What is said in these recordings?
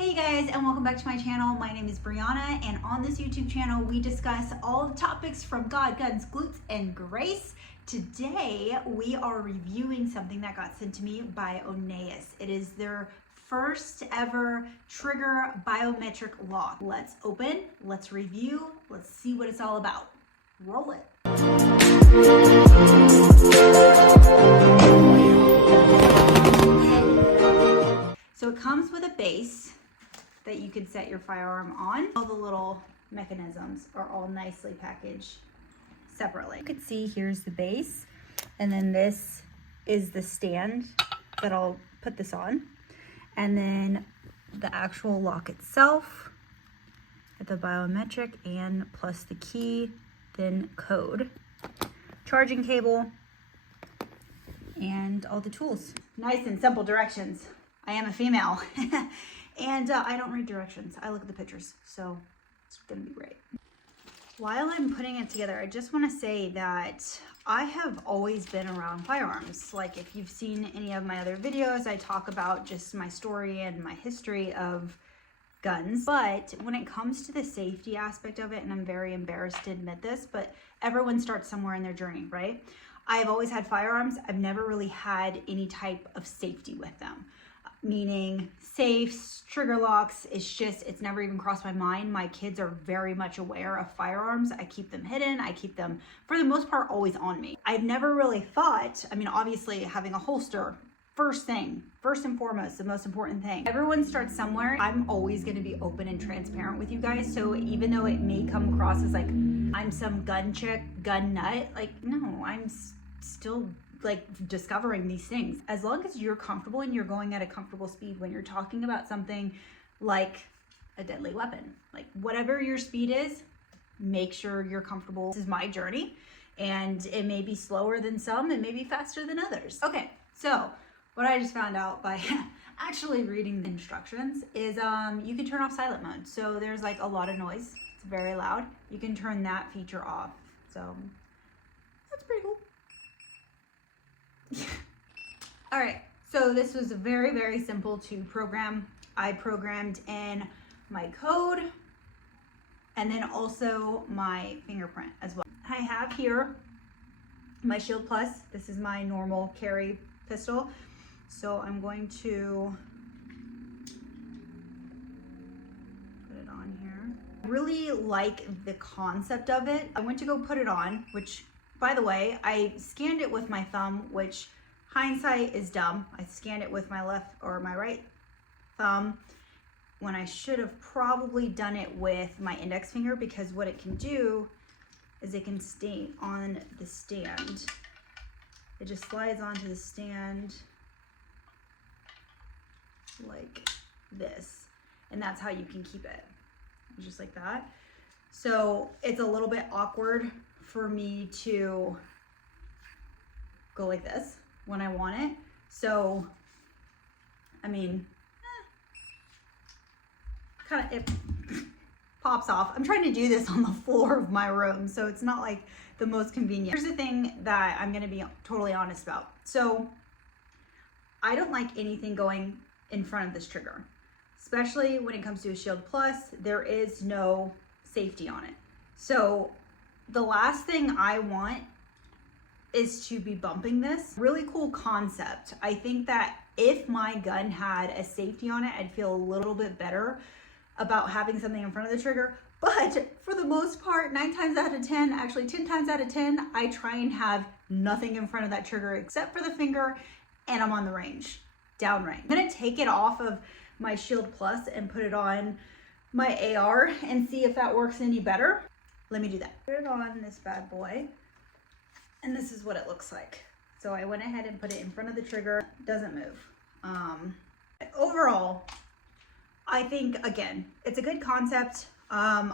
Hey guys, and welcome back to my channel. My name is Brianna, and on this YouTube channel we discuss all the topics from God, Guns, Glutes, and Grace. Today we are reviewing something that got sent to me by ONNAIS. It is their first ever trigger biometric lock. Let's open, let's review, let's see what it's all about. Roll it. So it comes with a base that you can set your firearm on. All the little mechanisms are all nicely packaged separately. You can see here's the base, and then this is the stand that I'll put this on, and then the actual lock itself, the biometric, and plus the key, then code, charging cable, and all the tools. Nice and simple directions. I am a female. And I don't read directions. I look at the pictures, so it's gonna be great. While I'm putting it together, I just wanna say that I have always been around firearms. Like if you've seen any of my other videos, I talk about just my story and my history of guns. But when it comes to the safety aspect of it, and I'm very embarrassed to admit this, but everyone starts somewhere in their journey, right? I've always had firearms. I've never really had any type of safety with them. Meaning safes, trigger locks, it's never even crossed my mind. My kids are very much aware of firearms. I keep them hidden. I keep them, for the most part, always on me. I've never really thought, I mean, obviously having a holster, first and foremost, the most important thing. Everyone starts somewhere. I'm always gonna be open and transparent with you guys. So even though it may come across as like, I'm some gun chick, gun nut, like, no, I'm still like discovering these things. As long as you're comfortable and you're going at a comfortable speed when you're talking about something like a deadly weapon, like whatever your speed is, make sure you're comfortable. This is my journey, and it may be slower than some, it may be faster than others. Okay, so what I just found out by actually reading the instructions is you can turn off silent mode. So there's like a lot of noise, it's very loud. You can turn that feature off. So that's pretty cool. All right, so this was very, very simple to program. I programmed in my code and then also my fingerprint as well. I have here my Shield Plus. This is my normal carry pistol. So I'm going to put it on here. I really like the concept of it. I went to go put it on, which, by the way, I scanned it with my thumb, which hindsight is dumb. I scanned it with my left or my right thumb when I should have probably done it with my index finger, because what it can do is it can stay on the stand. It just slides onto the stand like this, and that's how you can keep it, just like that. So it's a little bit awkward for me to go like this when I want it. So, I mean, kind of, it pops off. I'm trying to do this on the floor of my room, so it's not like the most convenient. Here's the thing that I'm gonna be totally honest about. So, I don't like anything going in front of this trigger, especially when it comes to a Shield Plus. There is no safety on it. So, the last thing I want is to be bumping this. Really cool concept. I think that if my gun had a safety on it, I'd feel a little bit better about having something in front of the trigger. But for the most part, 9 times out of 10, actually 10 times out of 10, I try and have nothing in front of that trigger except for the finger, and I'm on the range, downrange. I'm gonna take it off of my Shield Plus and put it on my AR and see if that works any better. Let me do that. Put it on this bad boy, and this is what it looks like. So I went ahead and put it in front of the trigger. Doesn't move. Overall, I think, again, it's a good concept. I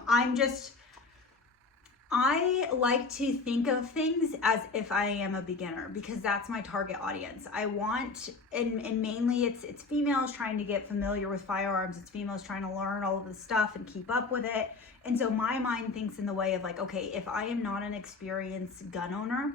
like to think of things as if I am a beginner, because that's my target audience. I want, and mainly it's females trying to get familiar with firearms. It's females trying to learn all of this stuff and keep up with it. And so my mind thinks in the way of like, okay, if I am not an experienced gun owner,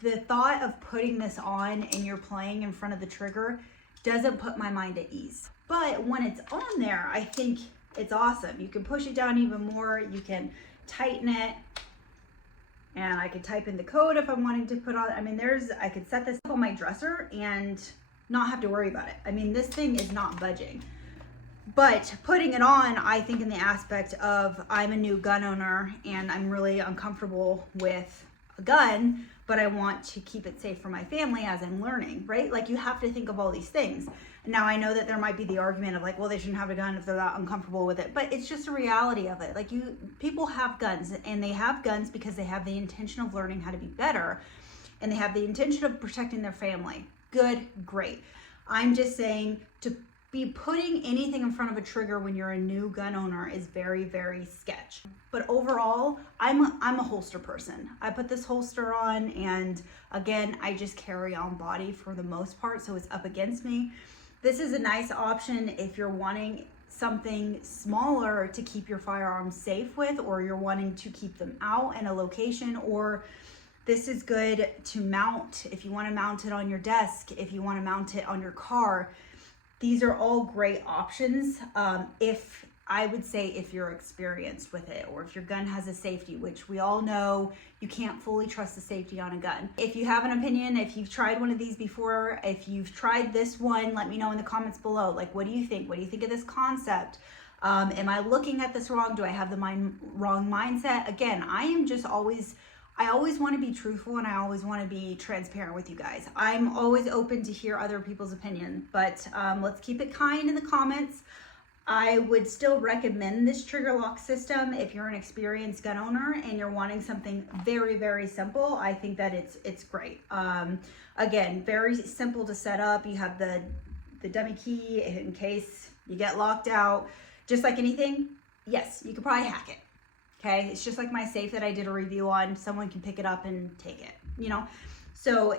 the thought of putting this on and you're playing in front of the trigger doesn't put my mind at ease. But when it's on there, I think it's awesome. You can push it down even more. You can tighten it. And I could type in the code if I'm wanting to put on, I mean, I could set this up on my dresser and not have to worry about it. I mean, this thing is not budging. But putting it on, I think in the aspect of I'm a new gun owner and I'm really uncomfortable with a gun, but I want to keep it safe for my family as I'm learning, right? Like you have to think of all these things. Now I know that there might be the argument of like, well, they shouldn't have a gun if they're not uncomfortable with it, but it's just a reality of it. Like people have guns and they have guns because they have the intention of learning how to be better and they have the intention of protecting their family. Good, great. I'm just saying to be putting anything in front of a trigger when you're a new gun owner is very, very sketch. But overall, I'm a holster person. I put this holster on and again, I just carry on body for the most part, so it's up against me. This is a nice option if you're wanting something smaller to keep your firearms safe with, or you're wanting to keep them out in a location, or this is good to mount if you want to mount it on your desk, if you want to mount it on your car. These are all great options I would say if you're experienced with it, or if your gun has a safety, which we all know you can't fully trust the safety on a gun. If you have an opinion, if you've tried one of these before, if you've tried this one, let me know in the comments below. Like, what do you think? What do you think of this concept? Am I looking at this wrong? Do I have the wrong mindset? Again, I always want to be truthful and I always want to be transparent with you guys. I'm always open to hear other people's opinion, but let's keep it kind in the comments. I would still recommend this trigger lock system if you're an experienced gun owner and you're wanting something very, very simple. I think that it's great. Again, very simple to set up. You have the dummy key in case you get locked out. Just like anything, yes, you could probably hack it. Okay, it's just like my safe that I did a review on. Someone can pick it up and take it, you know? So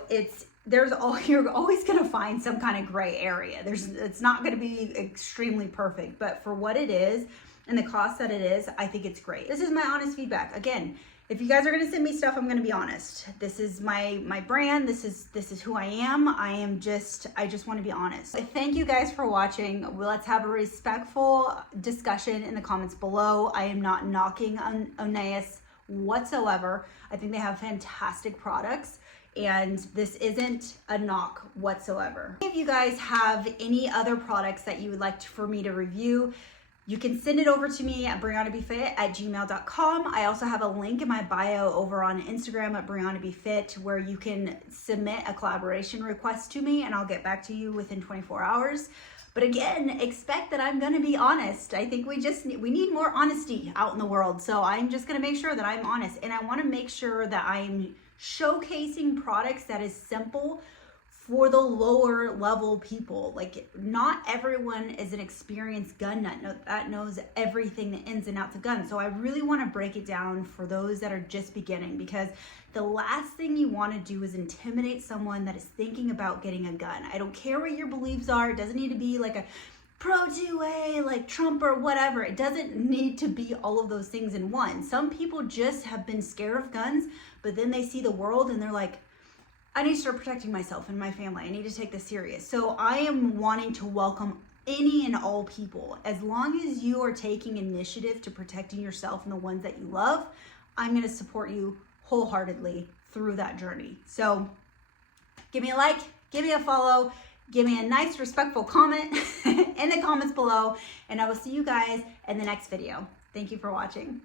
you're always gonna find some kind of gray area. It's not gonna be extremely perfect, but for what it is and the cost that it is, I think it's great. This is my honest feedback. Again, if you guys are gonna send me stuff, I'm gonna be honest. This is my brand. This is who I am. I just wanna be honest. Thank you guys for watching. Let's have a respectful discussion in the comments below. I am not knocking on ONNAIS whatsoever. I think they have fantastic products, and this isn't a knock whatsoever. If you guys have any other products that you would like for me to review, you can send it over to me at briannabefit@gmail.com. I also have a link in my bio over on Instagram at briannabefit where you can submit a collaboration request to me and I'll get back to you within 24 hours. But again, expect that I'm gonna be honest. I think we need more honesty out in the world. So I'm just gonna make sure that I'm honest, and I wanna make sure that I'm showcasing products that is simple for the lower level people. Like, not everyone is an experienced gun nut that knows everything, the ins and outs of guns. So I really want to break it down for those that are just beginning, because the last thing you want to do is intimidate someone that is thinking about getting a gun. I don't care what your beliefs are. It doesn't need to be like a pro 2A, like Trump or whatever. It doesn't need to be all of those things in one. Some people just have been scared of guns, but then they see the world and they're like, I need to start protecting myself and my family. I need to take this serious. So I am wanting to welcome any and all people. As long as you are taking initiative to protecting yourself and the ones that you love, I'm going to support you wholeheartedly through that journey. So give me a like, give me a follow, give me a nice respectful comment in the comments below, and I will see you guys in the next video. Thank you for watching.